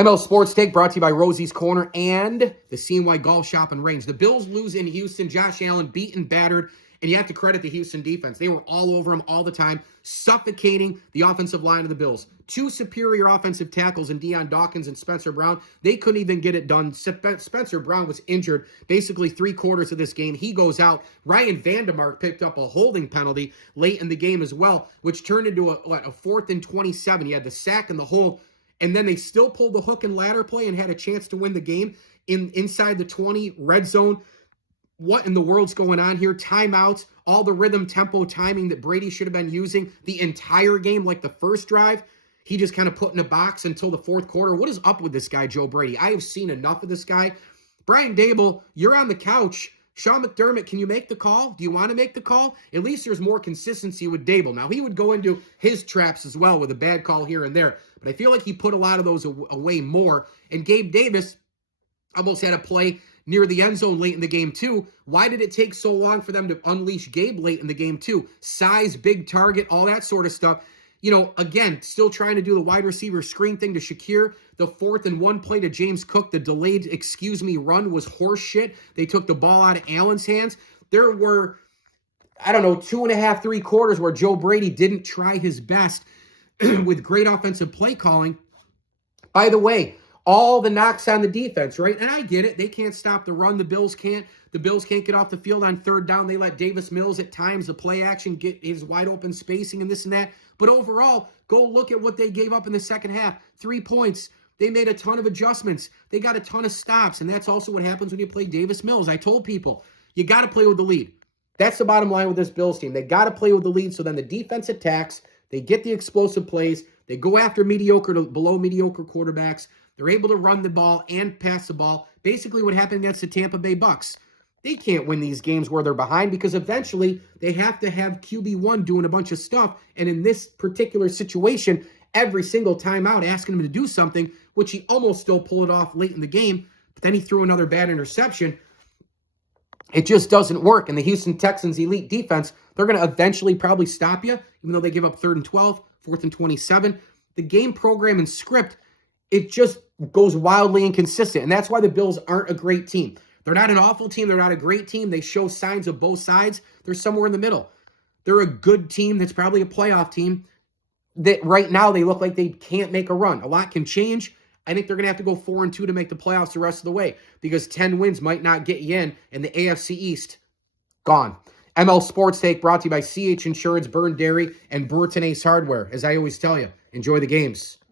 ML Sports Take brought to you by Rosie's Corner and the CNY Golf Shop and Range. The Bills lose in Houston. Josh Allen beaten, battered, and you have to credit the Houston defense. They were all over him all the time, suffocating the offensive line of the Bills. Two superior offensive tackles in Deion Dawkins and Spencer Brown. They couldn't even get it done. Spencer Brown was injured basically 3/4 of this game. He goes out. Ryan Vandermark picked up a holding penalty late in the game as well, which turned into a 4th and 27. He had the sack and the hole. And then they still pulled the hook and ladder play and had a chance to win the game inside the 20 red zone. What in the world's going on here? Timeouts, all the rhythm, tempo, timing that Brady should have been using the entire game, like the first drive. He just kind of put in a box until the fourth quarter. What is up with this guy, Joe Brady? I have seen enough of this guy. Brian Daboll, you're on the couch. Sean McDermott, can you make the call? Do you want to make the call? At least there's more consistency with Daboll. Now, he would go into his traps as well with a bad call here and there, but I feel like he put a lot of those away more. And Gabe Davis almost had a play near the end zone late in the game too. Why did it take so long for them to unleash Gabe late in the game too? Size, big target, all that sort of stuff. You know, again, still trying to do the wide receiver screen thing to Shakir. The 4th and 1 play to James Cook, the delayed, run was horse shit. They took the ball out of Allen's hands. There were, 2.5, 3 quarters where Joe Brady didn't try his best with great offensive play calling. By the way, all the knocks on the defense, right? And I get it. They can't stop the run. The Bills can't. The Bills can't get off the field on 3rd down. They let Davis Mills at times, the play action, get his wide open spacing and this and that. But overall, go look at what they gave up in the second half. 3 points. They made a ton of adjustments. They got a ton of stops. And that's also what happens when you play Davis Mills. I told people, you got to play with the lead. That's the bottom line with this Bills team. They got to play with the lead so then the defense attacks. They get the explosive plays. They go after mediocre to below mediocre quarterbacks. They're able to run the ball and pass the ball. Basically what happened against the Tampa Bay Bucks. They can't win these games where they're behind because eventually they have to have QB1 doing a bunch of stuff. And in this particular situation, every single time out asking him to do something, which he almost still pulled it off late in the game, but then he threw another bad interception. It just doesn't work. And the Houston Texans elite defense, they're going to eventually probably stop you, even though they give up 3rd and 12, 4th and 27. The game program and script, it just goes wildly inconsistent. And that's why the Bills aren't a great team. They're not an awful team. They're not a great team. They show signs of both sides. They're somewhere in the middle. They're a good team that's probably a playoff team that right now they look like they can't make a run. A lot can change. I think they're going to have to go 4-2 to make the playoffs the rest of the way because 10 wins might not get you in, and the AFC East, gone. ML Sports Take brought to you by CH Insurance, Burn Dairy, and Burton Ace Hardware. As I always tell you, enjoy the games.